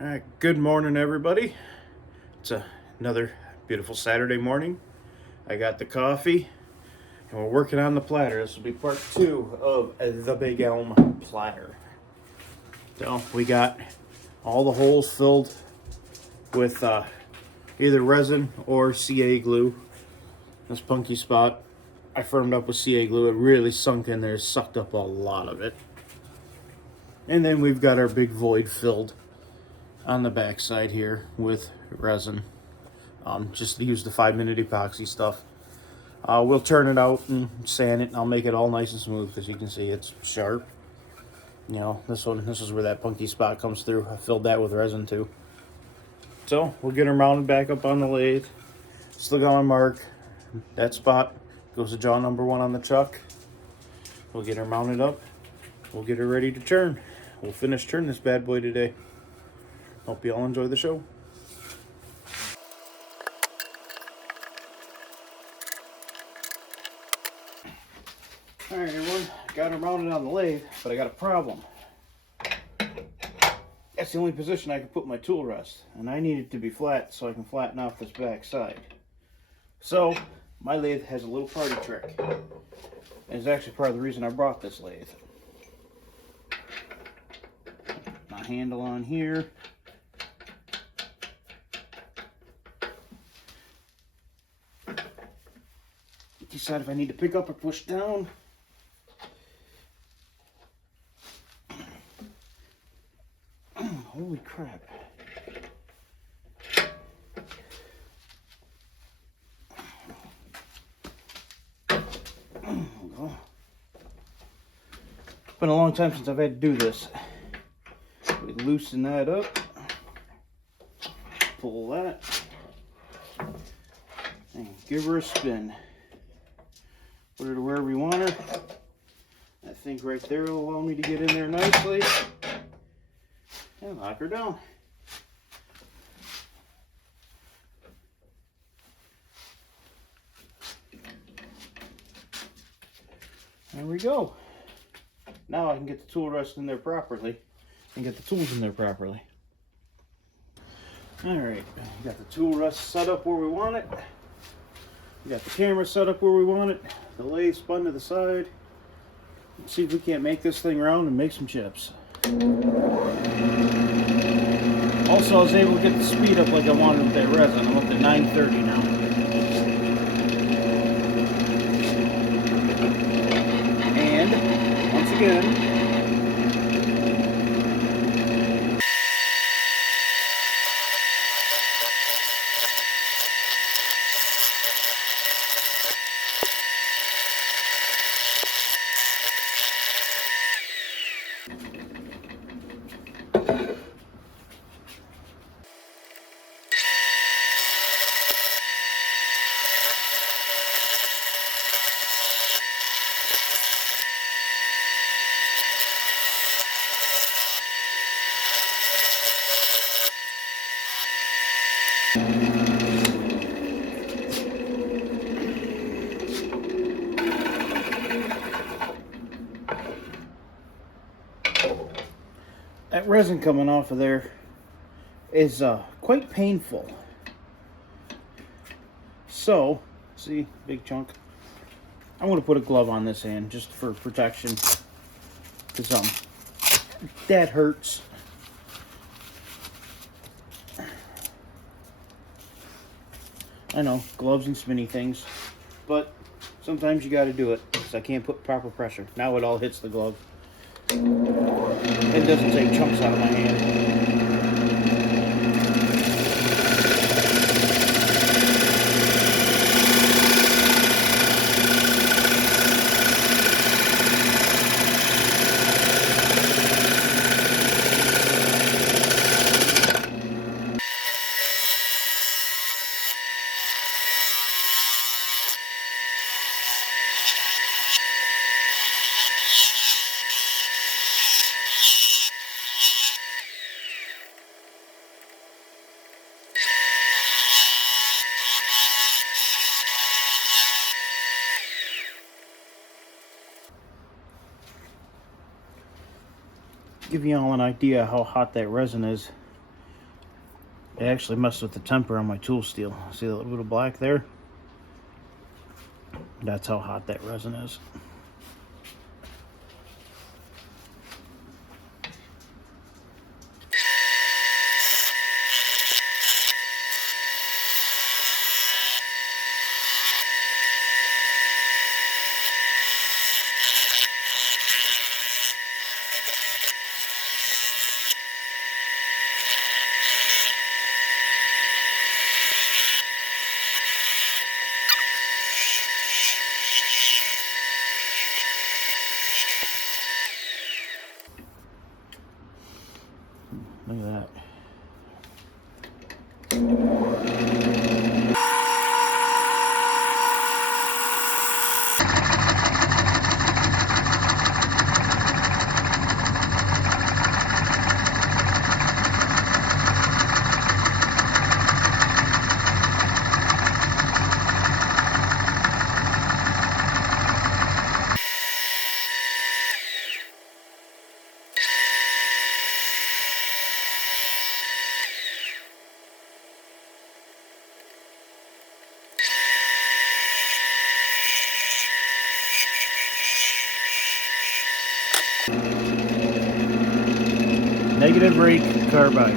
All right, good morning, everybody. It's another beautiful Saturday morning. I got the coffee, and we're working on the platter. This will be part 2 of the Big Elm platter. So we got all the holes filled with either resin or CA glue. This punky spot, I firmed up with CA glue. It really sunk in there, sucked up a lot of it. And then we've got our big void filled on the back side here with resin. Just to use the 5-minute epoxy stuff. We'll turn it out and sand it, and I'll make it all nice and smooth. Because you can see it's sharp. You know, this is where that punky spot comes through. I filled that with resin too. So we'll get her mounted back up on the lathe. Still got my mark. That spot goes to jaw number 1 on the chuck. We'll get her mounted up. We'll get her ready to turn. We'll finish turning this bad boy today. Hope you all enjoy the show. Alright everyone, got her mounted on the lathe, but I got a problem. That's the only position I can put my tool rest, and I need it to be flat so I can flatten off this back side. So, my lathe has a little party trick, and it's actually part of the reason I brought this lathe. My handle on here. Decide if I need to pick up or push down. Holy crap. It's been a long time since I've had to do this. We loosen that up. Pull that. And give her a spin. Put her to wherever you want her. I think right there will allow me to get in there nicely. And lock her down. There we go. Now I can get the tool rest in there properly and get the tools in there properly. Alright, got the tool rest set up where we want it. We got the camera set up where we want it. The lathe spun to the side. Let's see if we can't make this thing round and make some chips. Also, I was able to get the speed up like I wanted with that resin. I'm up to 930 now. And, once again, that resin coming off of there is quite painful. So, see, big chunk. I'm going to put a glove on this hand just for protection. Because that hurts. I know, gloves and spinny things. But sometimes you got to do it because I can't put proper pressure. Now it all hits the glove. It doesn't take chunks out of my hand. Give you all an idea how hot that resin is. It actually messed with the temper on my tool steel. See that little bit of black there? That's how hot that resin is. Look at that. Negative rake carbide.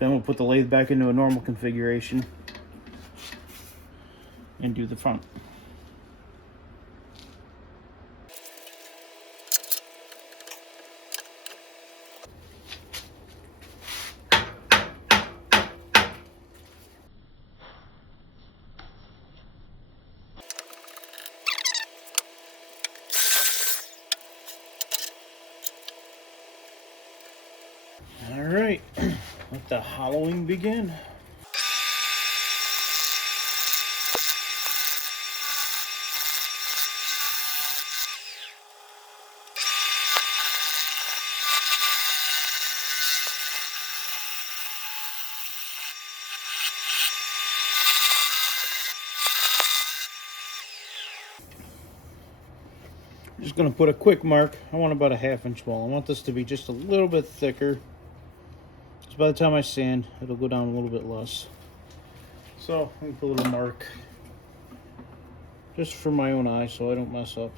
Then we'll put the lathe back into a normal configuration and do the front. All right, let the hollowing begin. I'm just going to put a quick mark. I want about a 1/2 inch wall. I want this to be just a little bit thicker. So by the time I sand, it'll go down a little bit less. So I'm going to put a little mark just for my own eye so I don't mess up.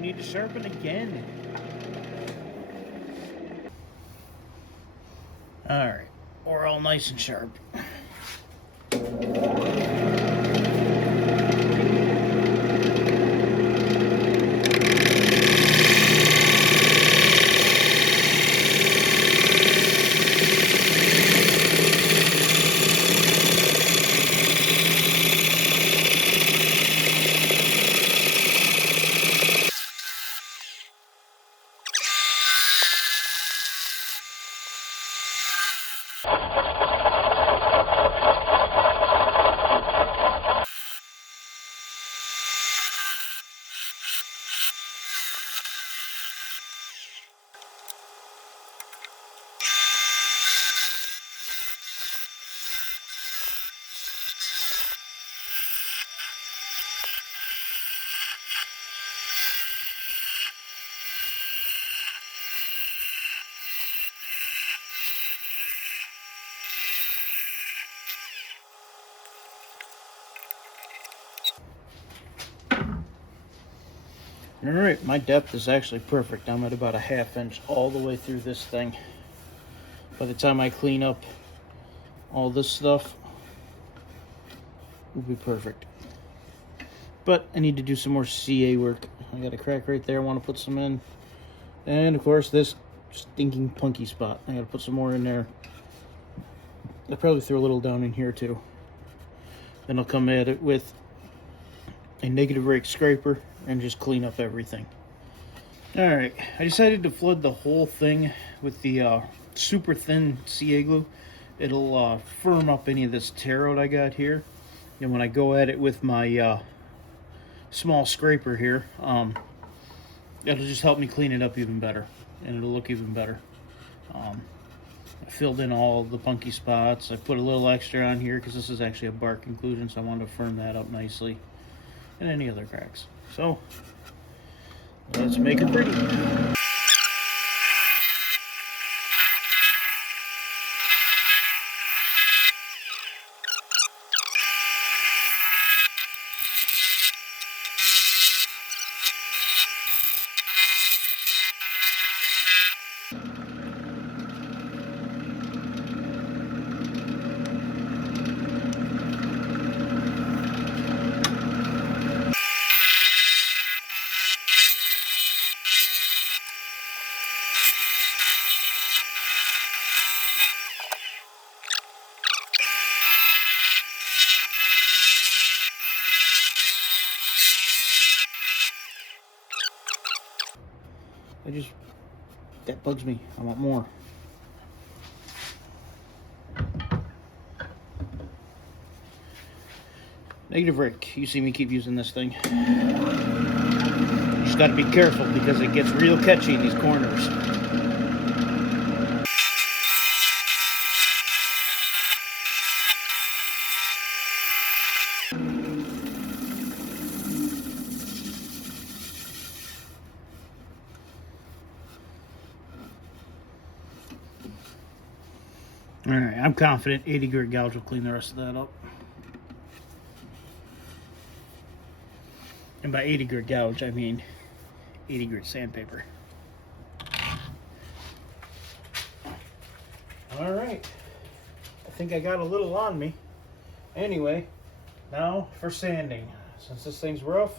Need to sharpen again. All right, we're all nice and sharp. Alright, my depth is actually perfect. I'm at about a 1/2 inch all the way through this thing. By the time I clean up all this stuff, will be perfect. But I need to do some more CA work. I got a crack right there I want to put some in. And of course this stinking punky spot. I gotta put some more in there. I'll probably throw a little down in here too. Then I'll come at it with a negative rake scraper and just clean up everything. Alright, I decided to flood the whole thing with the super thin CA glue. It'll firm up any of this tear out I got here. And when I go at it with my small scraper here, it'll just help me clean it up even better. And it'll look even better. I filled in all the punky spots. I put a little extra on here because this is actually a bark inclusion, so I wanted to firm that up nicely. And any other cracks. So, let's make it pretty. That bugs me. I want more. Negative rake. You see me keep using this thing. You just got to be careful because it gets real catchy in these corners. Alright, I'm confident 80 grit gouge will clean the rest of that up. And by 80 grit gouge, I mean 80 grit sandpaper. Alright, I think I got a little on me. Anyway, now for sanding. Since this thing's rough,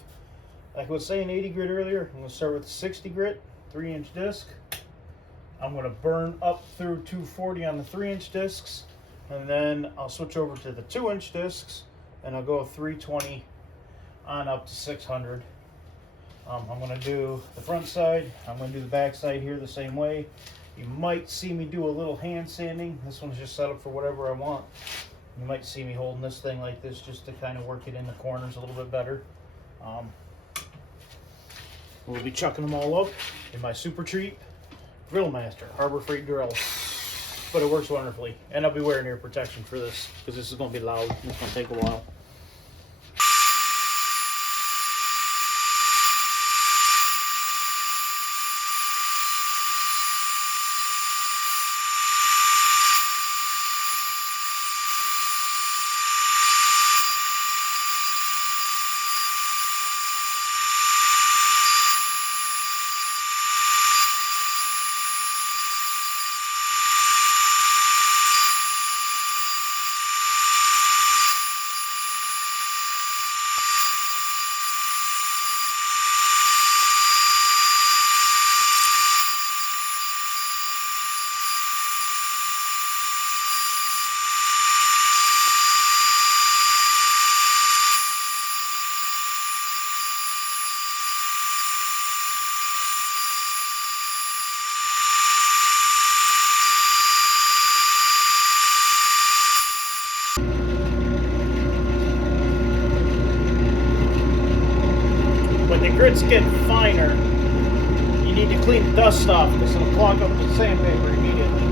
like I was saying 80 grit earlier, I'm going to start with the 60 grit 3-inch disc. I'm going to burn up through 240 on the 3-inch discs, and then I'll switch over to the 2-inch discs, and I'll go 320 on up to 600. I'm going to do the front side. I'm going to do the back side here the same way. You might see me do a little hand sanding. This one's just set up for whatever I want. You might see me holding this thing like this just to kind of work it in the corners a little bit better. We'll be chucking them all up in my Super Treat Drill Master Harbor Freight drill, but it works wonderfully. And I'll be wearing ear protection for this because this is going to be loud. It's going to take a while. When the grits get finer, you need to clean the dust off because it'll clog up the sandpaper immediately.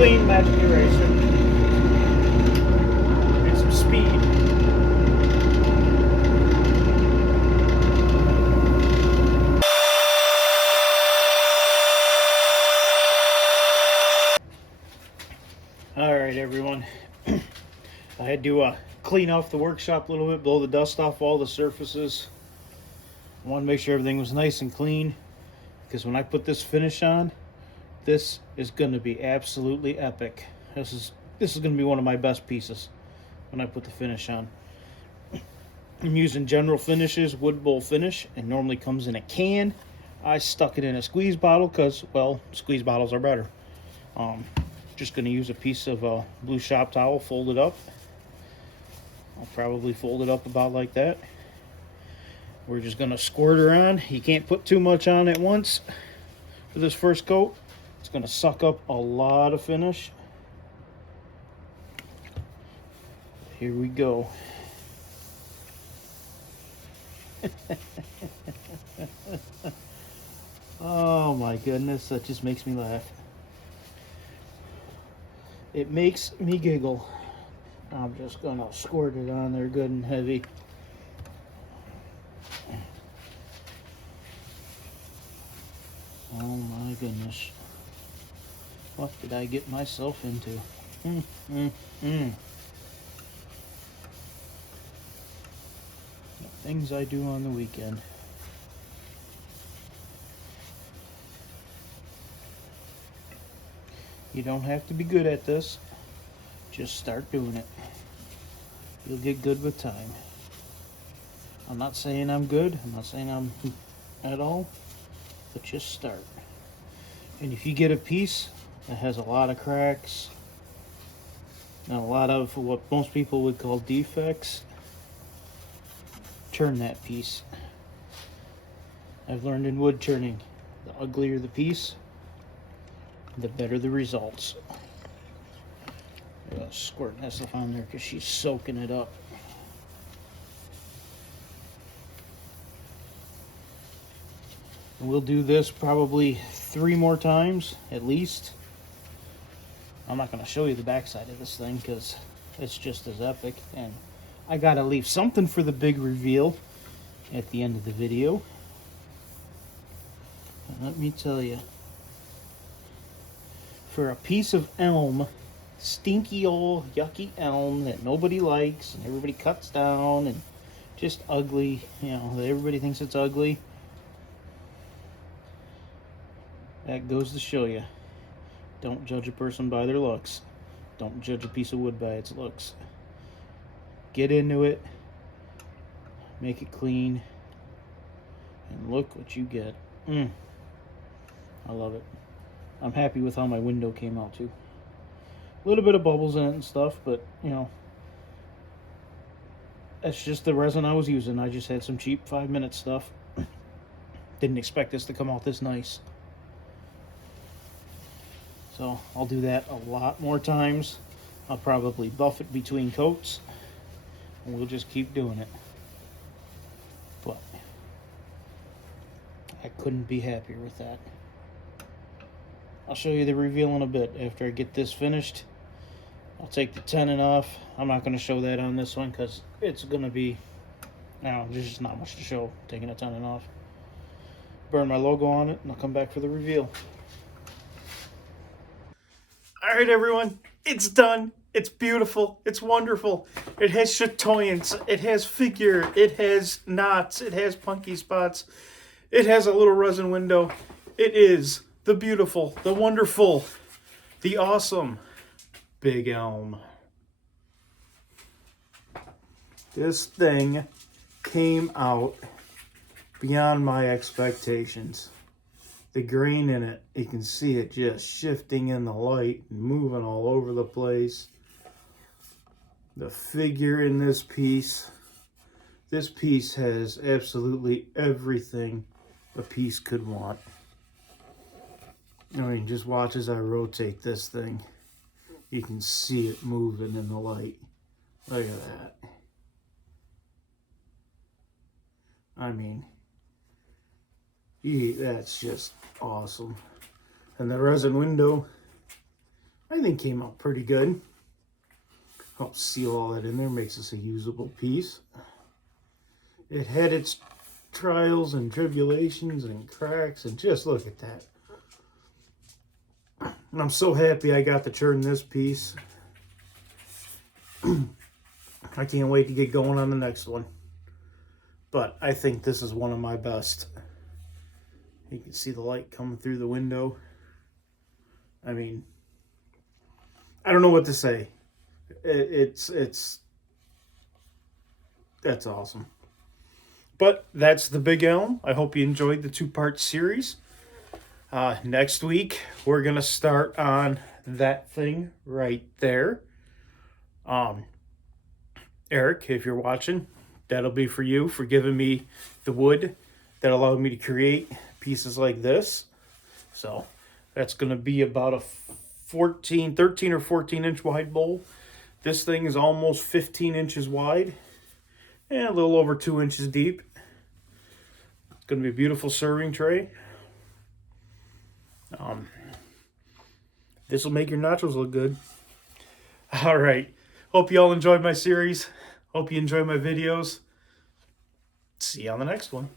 clean magic eraser and some speed. All right, everyone. I had to clean off the workshop a little bit, blow the dust off all the surfaces. I wanted to make sure everything was nice and clean, because when I put this finish on, this is going to be absolutely epic. This is going to be one of my best pieces when I put the finish on. I'm using General Finishes wood bowl finish. It normally comes in a can. I stuck it in a squeeze bottle because, well, squeeze bottles are better. Just going to use a piece of blue shop towel, fold it up. I'll probably fold it up about like that. We're just going to squirt her on. You can't put too much on at once for this first coat. It's going to suck up a lot of finish. Here we go. Oh my goodness, that just makes me laugh. It makes me giggle. I'm just gonna squirt it on there good and heavy. Oh my goodness. What did I get myself into? The things I do on the weekend. You don't have to be good at this. Just start doing it. You'll get good with time. I'm not saying I'm good. I'm not saying I'm at all. But just start. And if you get a piece that has a lot of cracks and a lot of what most people would call defects, turn that piece. I've learned in wood turning, the uglier the piece, the better the results. Squirting that stuff on there because she's soaking it up. And we'll do this probably 3 more times at least. I'm not going to show you the backside of this thing because it's just as epic, and I gotta leave something for the big reveal at the end of the video. And let me tell you, for a piece of elm, stinky old yucky elm that nobody likes and everybody cuts down and just ugly, you know, that everybody thinks it's ugly, that goes to show you, don't judge a person by their looks. Don't judge a piece of wood by its looks. Get into it, make it clean, and look what you get. I love it. I'm happy with how my window came out too. A little bit of bubbles in it and stuff, but you know, that's just the resin I was using. I just had some cheap 5-minute stuff. Didn't expect this to come out this nice. So I'll do that a lot more times. I'll probably buff it between coats, and we'll just keep doing it. But I couldn't be happier with that. I'll show you the reveal in a bit after I get this finished. I'll take the tenon off. I'm not going to show that on this one because it's going to be, no, there's just not much to show taking a tenon off. Burn my logo on it and I'll come back for the reveal. All right, everyone, it's done. It's beautiful. It's wonderful. It has chatoyance. It has figure. It has knots. It has punky spots. It has a little resin window. It is the beautiful, the wonderful, the awesome Big Elm. This thing came out beyond my expectations. The grain in it, you can see it just shifting in the light and moving all over the place. The figure in this piece has absolutely everything a piece could want. I mean, just watch as I rotate this thing. You can see it moving in the light. Look at that. I mean, that's just awesome. And the resin window, I think came out pretty good. Help seal all that in there, makes this a usable piece. It had its trials and tribulations and cracks, and just look at that. And I'm so happy I got to turn this piece. I can't wait to get going on the next one. But I think this is one of my best. You can see the light coming through the window. I mean, I don't know what to say. That's awesome. But that's the Big Elm. I hope you enjoyed the 2-part series. Next week, we're going to start on that thing right there. Eric, if you're watching, that'll be for you, for giving me the wood that allowed me to create pieces like this. So that's going to be about a 13 or 14 inch wide bowl. This thing is almost 15 inches wide and a little over 2 inches deep. It's going to be a beautiful serving tray. This will make your nachos look good. All right. Hope you all enjoyed my series. Hope you enjoy my videos. See you on the next one.